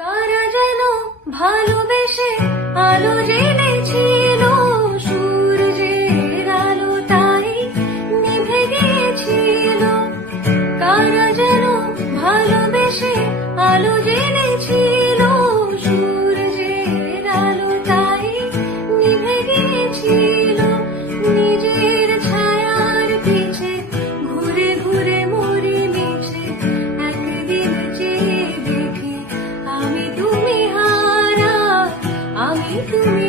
কারা যেন ভালোবেসে আলো জেনেছিল, সূর্যের আলো তাই নিভে গিয়েছিল। কারা যেন ভালোবেসে আলো জেনেছিল, সূর্যের আলো তাই নিভে গিয়েছিল। নিজের ছায়ার পিছে ঘুরে ঘুরে মরে মিছে, একদিন চেয়ে দেখি আমি তুমি হারা, আমি তুমি